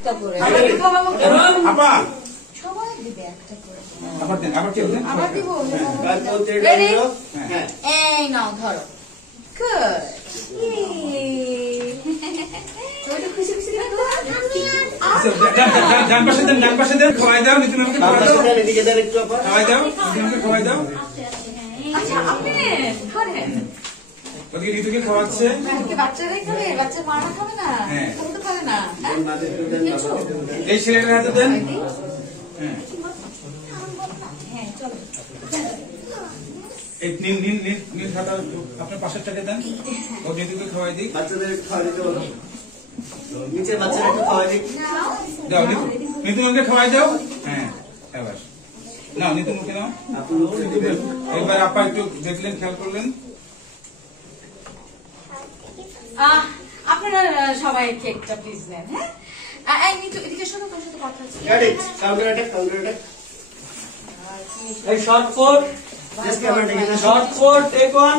একটা করে। আপা সবাই দিবে একটা করে। আবার দেন, আবার কি বলেন? আবার দিব। হ্যাঁ এই নাও ধরো। গুড। তুমি খুশি খুশি থাকো। ডান পাশে দেন, ডান পাশে দেন, খাওয়াই দাও, নিতুন আমাকে খাওয়াই দাও, এদিকে দেন একটু আপা। খাওয়াই দাও, নিতুন আমাকে খাওয়াই দাও। আচ্ছা আপনি করেন। ওদিকে নিতুকে খাওয়াচ্ছে। বাচ্চারাই খাবে, বাচ্চা মারা খাবে না, খাবে তো খাবে না। এই ছেলেটার হাতে দেন। হ্যাঁ হ্যাঁ চলো। এই নিন নিন নিন নিন খাতা আপনার পাশেরটাকে দেন। ও নিতুকে খাওয়াই দিই। বাচ্চাদের খাওয়া দিতে বলো। নিচে বাচ্চারা একটু খাওয়া দিক। দাও নিতুন আমাকে খাওয়াই দাও। হ্যাঁ এবার নাও নিতুন মুখে নাও। এবার আপা একটু দেখলেন, খেয়াল করলেন। আপনারা সবাই কেকটা প্লিজ নেন। হ্যাঁ এই নিতু এদিকে শোনো, তোর সাথে কথা আছে। Counter attack, counter attack. এই short four, just camera take, short four take 1।